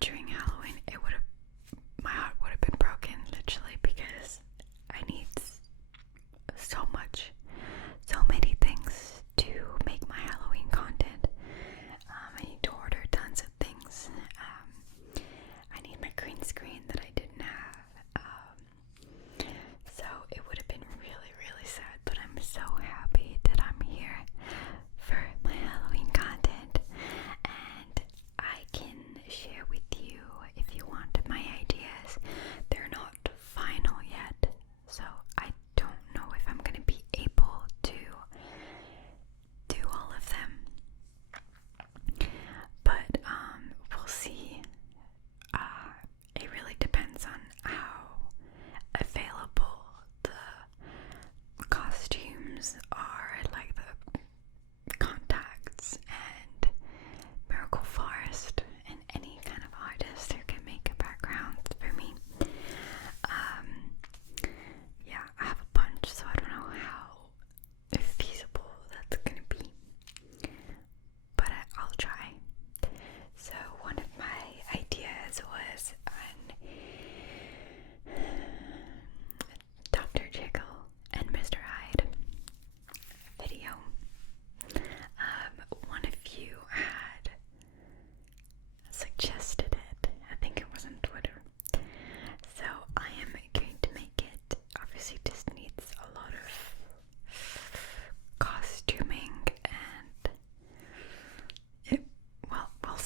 during Halloween, my heart would have been broken, literally, because I need so many things to make my Halloween content. I need to order tons of things. I need my green screen that I didn't have. So it would have been really, really sad, but I'm so happy that I'm here for my Halloween content, and I can share with you if you want my ideas. They're not final yet, so I don't know if I'm gonna be able to do all of them, but we'll see. It really depends on how available the costumes are, like the contacts and Miracle Forest and any kind of artist who can make a background for me. Yeah, I have a bunch, so I don't know how feasible that's gonna be, but I'll try. So one of my ideas was on Dr. Jekyll and Mr. Hyde video. One of you had suggested it. I think it was on Twitter. So I am going to make it. Obviously this needs a lot of costuming, and we'll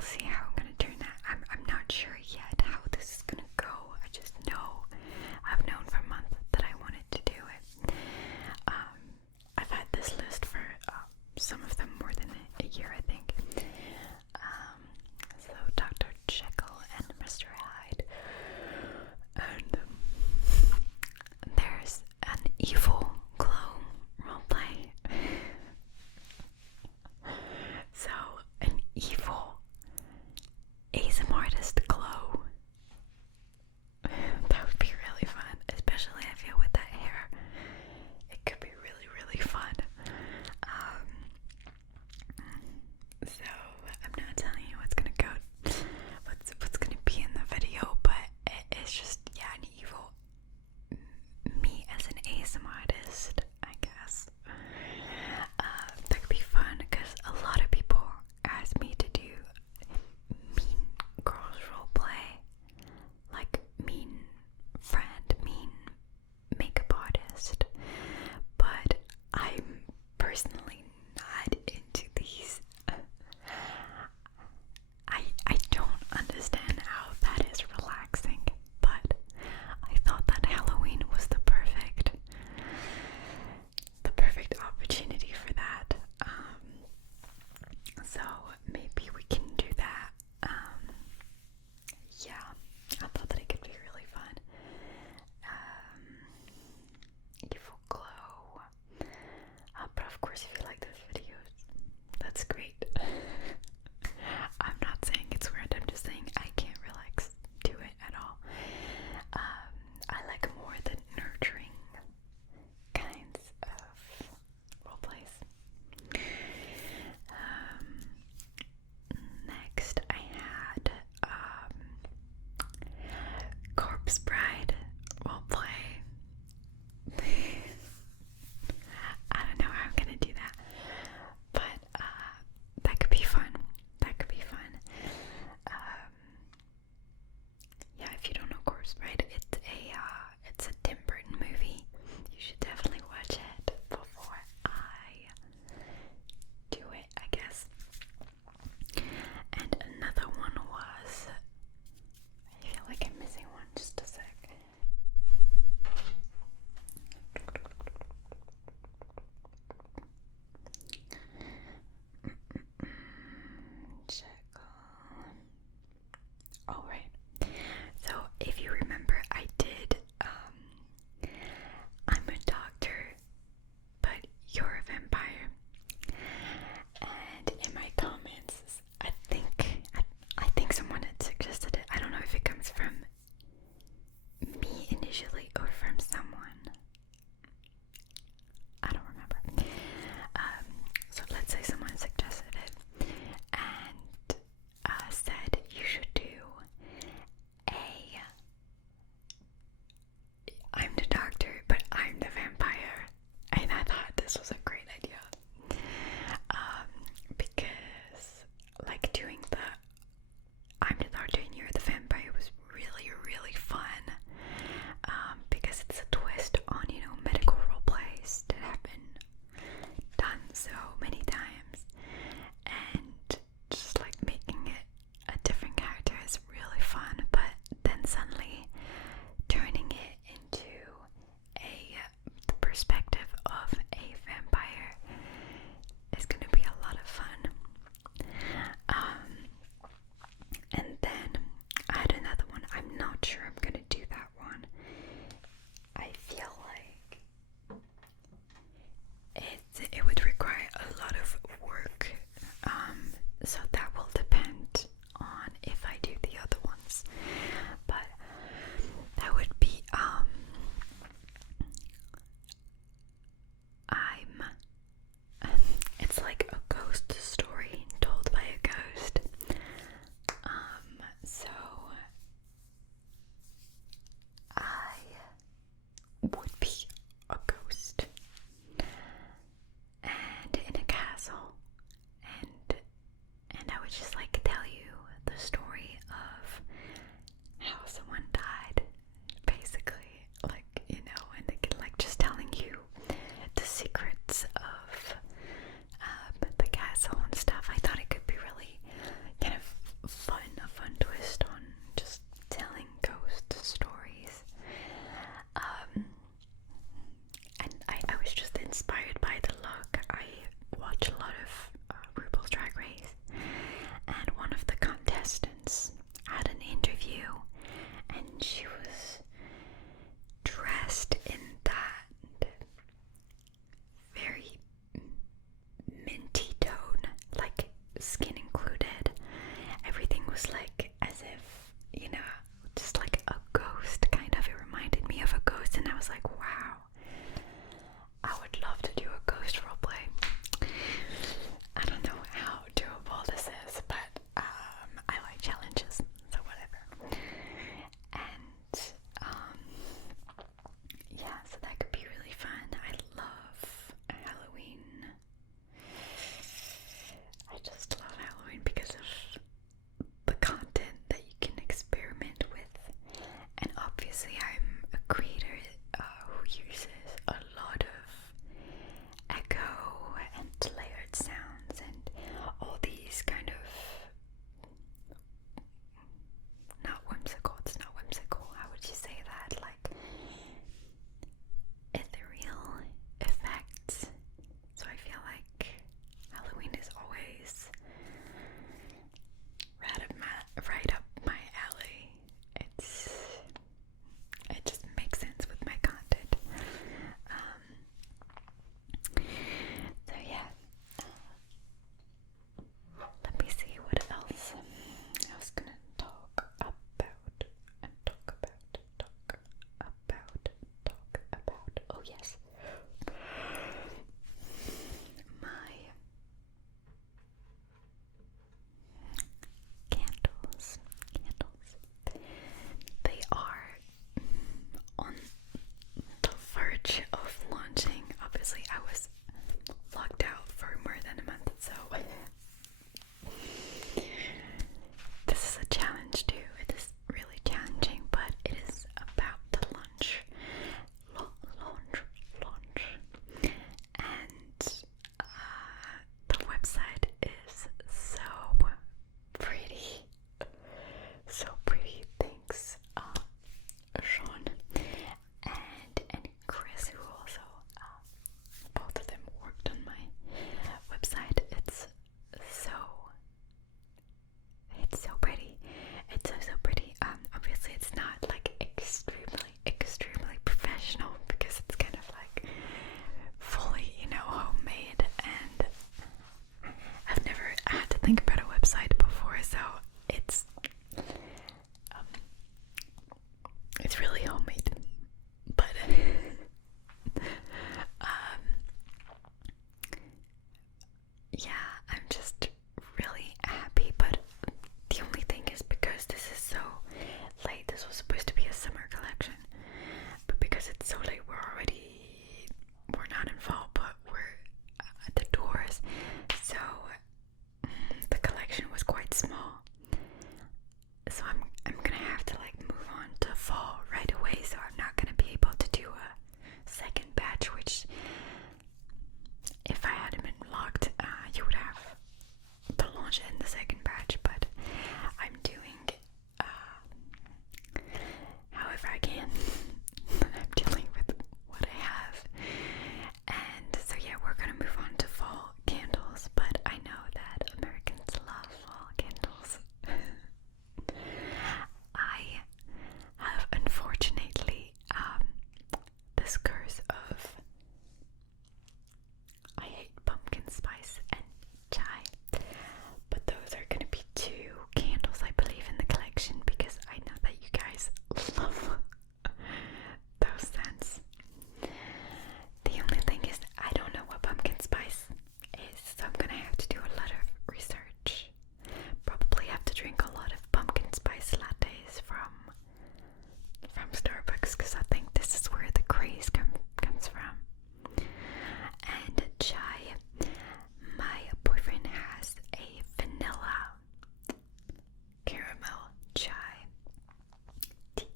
see how I'm gonna turn that. I'm not sure yet how this is gonna go. I just know, I've known for a month that I wanted to do it. I've had this list for some of them more than a year, I think. So Dr. Jekyll and Mr. Hyde, and there's an evil glow roleplay. So an evil ASMR artist glow. That would be really fun, especially I feel with that hair. It could be really, really fun. So I'm not telling you what's gonna go, what's gonna be in the video, but it's just, yeah, an evil me as an ASMR artist, I guess. That could be fun because a lot of people ask me to do mean girls roleplay, like mean friend, mean makeup artist, but I'm personally not into these skin included. Everything was like as if, you know, just like a ghost kind of. It reminded me of a ghost, and I was like, wow, I would love to do a ghost roleplay. I don't know how doable this is, but I like challenges, so whatever. And yeah, so that could be really fun. I love Halloween. I just love Halloween because of the content that you can experiment with. And obviously I'm a creator who uses a lot of echo and layered sounds and all these kind of, not whimsical, it's not whimsical, how would you say that, like ethereal effects. So I feel like Halloween is always right up my alley. It just makes sense with my content. So yeah. Let me see what else I was gonna talk about. Oh yes. My candles. They are on the verge of launching. Obviously, I was locked out for more than a month, so this is a challenge too. It is really challenging, but it is about to launch. And the website is so pretty. So pretty. Thanks, Sean and Chris, who also both of them worked on my website. It's so pretty. It's so pretty. Obviously it's not like extremely professional because it's kind of like fully, you know, homemade, and I've never had to think about a website before, so it's really homemade, but yeah, I'm just really happy. But the only thing is, because this is so late, this was supposed to be a summer collection, but because it's so late, we're not in fall, but we're at the doors, so the collection was quite small. So I'm gonna have to like move on to fall right away, so I'm not gonna be able to do a second batch, which if I hadn't been locked, you would have the launch in the second batch, but I'm doing however I can. I'm dealing with what I have. And so yeah, we're gonna move on to fall candles, but I know that Americans love fall candles. I have unfortunately this curse of I hate pumpkin spice and chai, but those are gonna be two candles I believe in the collection, because I know that you guys love those scents. The only thing is I don't know what pumpkin spice is, so I'm gonna have to do a lot of research. Probably have to drink a lot of pumpkin spice lattes from Starbucks, because I think this is where the craze comes from. And chai, my boyfriend has a vanilla caramel chai tea,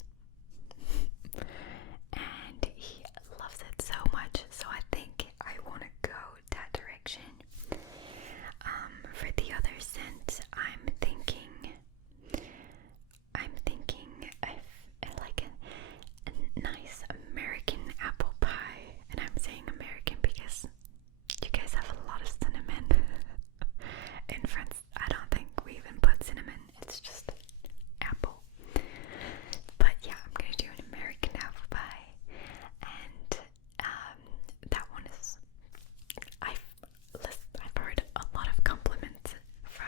and he loves it so much, so I think I want to go that direction. For the other scent, I'm thinking if like a nice American apple pie, and I'm saying American because you guys have a lot of cinnamon. In France, I don't think we even put cinnamon, it's just apple. But yeah, I'm gonna do an American apple pie, and that one is I've heard a lot of compliments from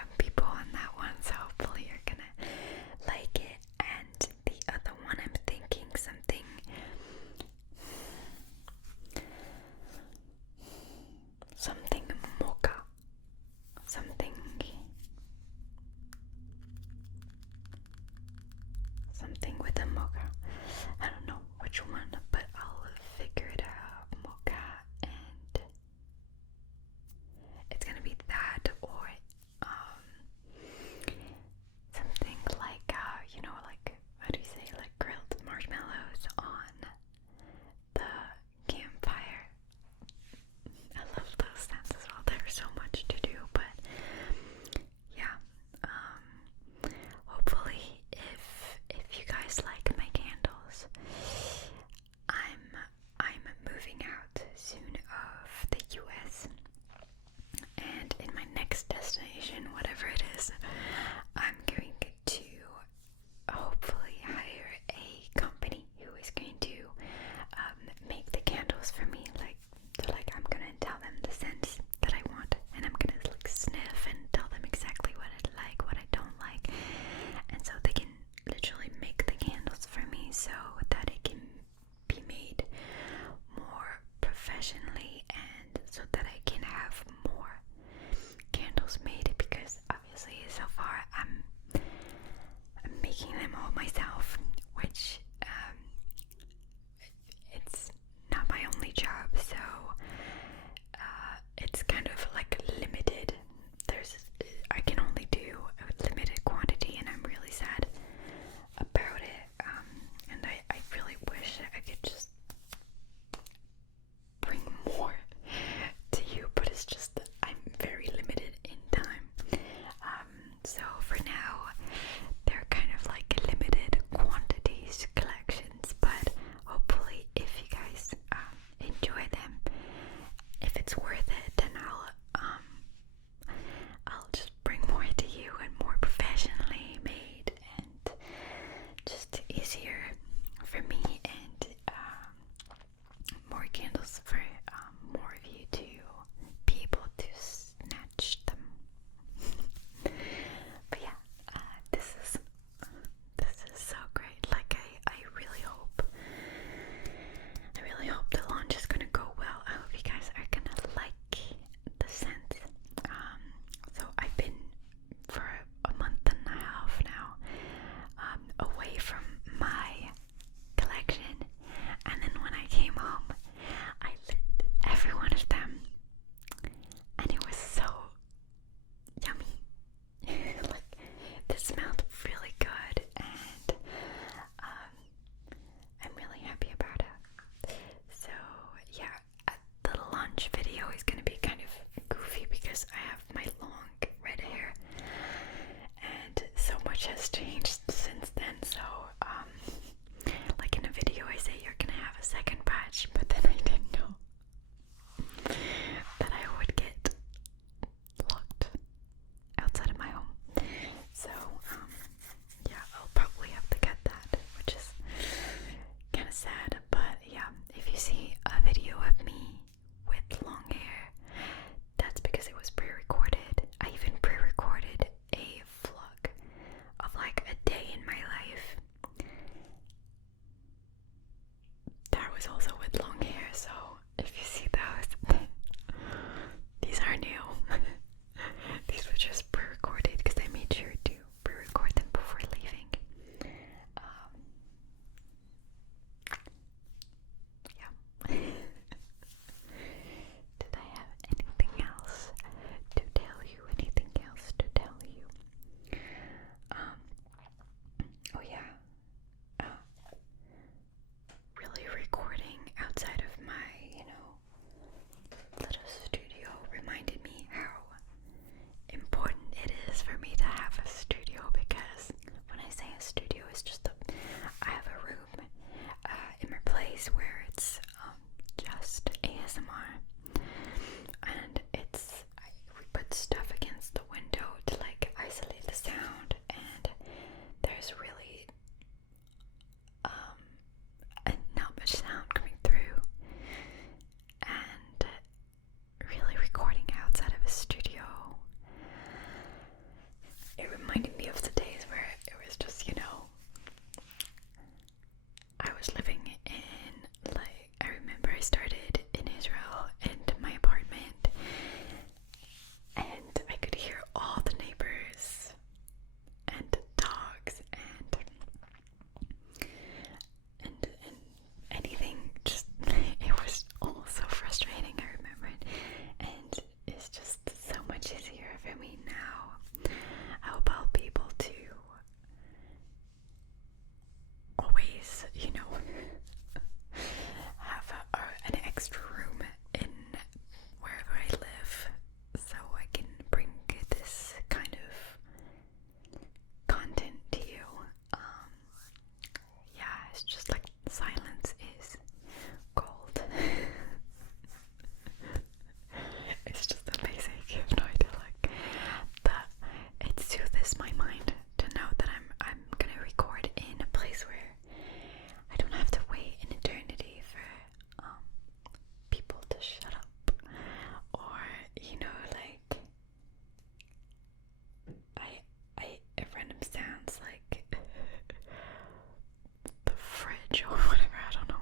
show or whatever, I don't know.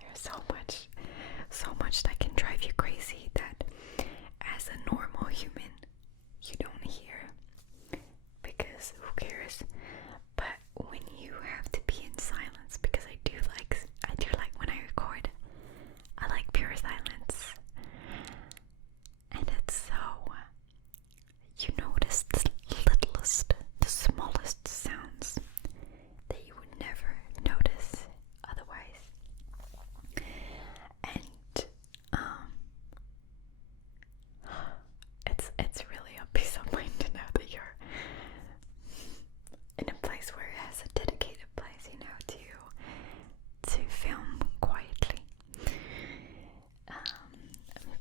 There's so much that can drive you crazy that as a normal human you don't hear, because who cares? But when you have to be in silence, because I do like when I record, I like pure silence. And it's so, you notice the littlest, the smallest sounds that you would never notice otherwise. And it's really a peace of mind to know that you're in a place where it has a dedicated place, you know, to film quietly.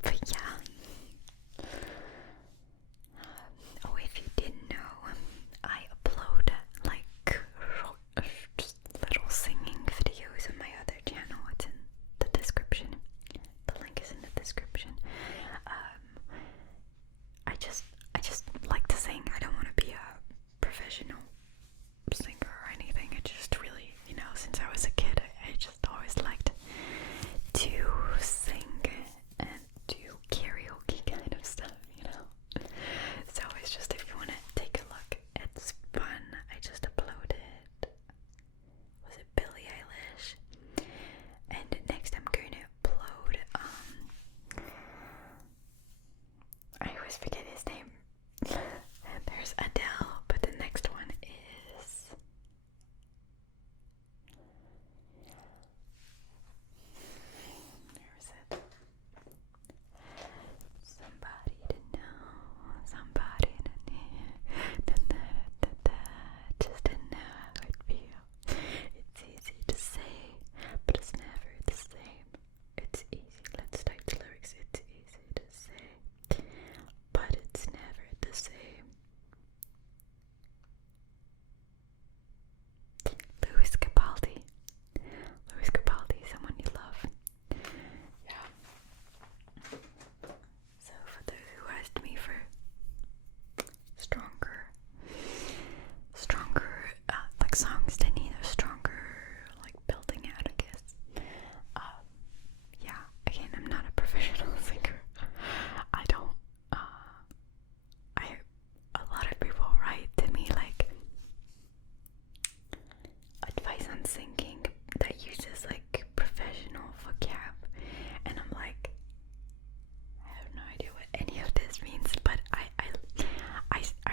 But yeah. Oh, if you didn't know, I upload like just little singing videos on my other channel. It's in the description. The link is in the description. I just like to sing. I don't want to be a professional singer or anything. I just really, you know, since I was a kid, I just always liked to sing and do karaoke kind of stuff, you know. So it's just, if you want to take a look, it's fun. I just uploaded, was it Billie Eilish? And next I'm going to upload, I always forget his name. There's Adele, but the next one is, where is it? Somebody to know, somebody to near, just to know how it feels. It's easy to say, but it's never the same. It's easy, let's start the lyrics. It's easy to say, but it's never the same. Louis Capaldi, someone you love. Yeah. So for those who asked me for stronger, like songs that need a stronger, like building out, I guess. Yeah, again, I'm not a professional singer. I don't, a lot of people write to me like advice on singing that uses like professional vocab, and I'm like, I have no idea what any of this means, but I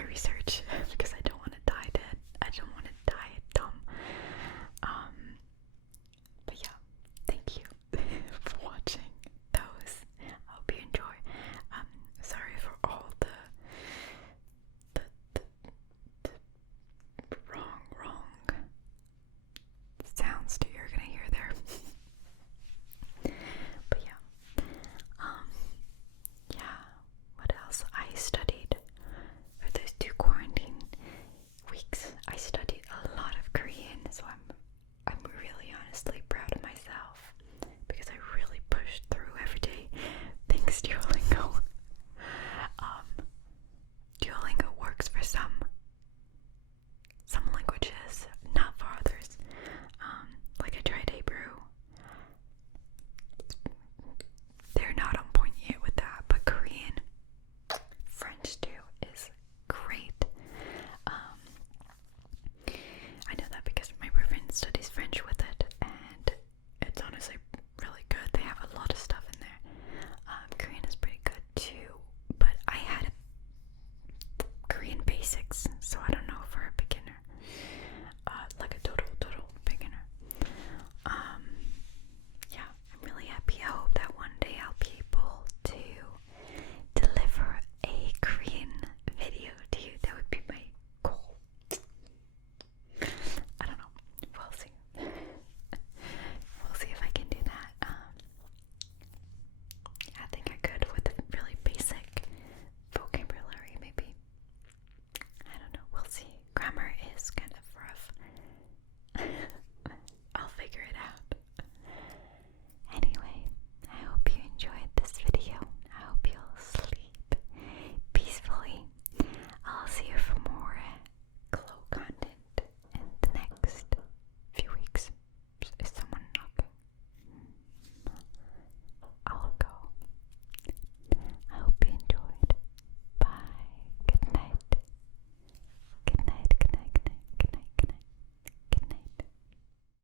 research because I don't want to die dead. I don't want to die dumb. But yeah, thank you for watching those. I hope you enjoy. Sorry for all the wrong sounds that you're gonna hear there. But yeah, yeah, what else? I studied for those 2 quarantine weeks. I studied a lot of Korean, so I'm really honestly proud of myself because I really pushed through every day. Thanks, Duolingo. Duolingo works for some languages, not for others. Like I tried Hebrew. They're not on point yet with that, but Korean, French too is great. I know that because my boyfriend studies French with it, and it's honestly really good. They have a lot of stuff in there. Korean is pretty good too, but I had Korean basics,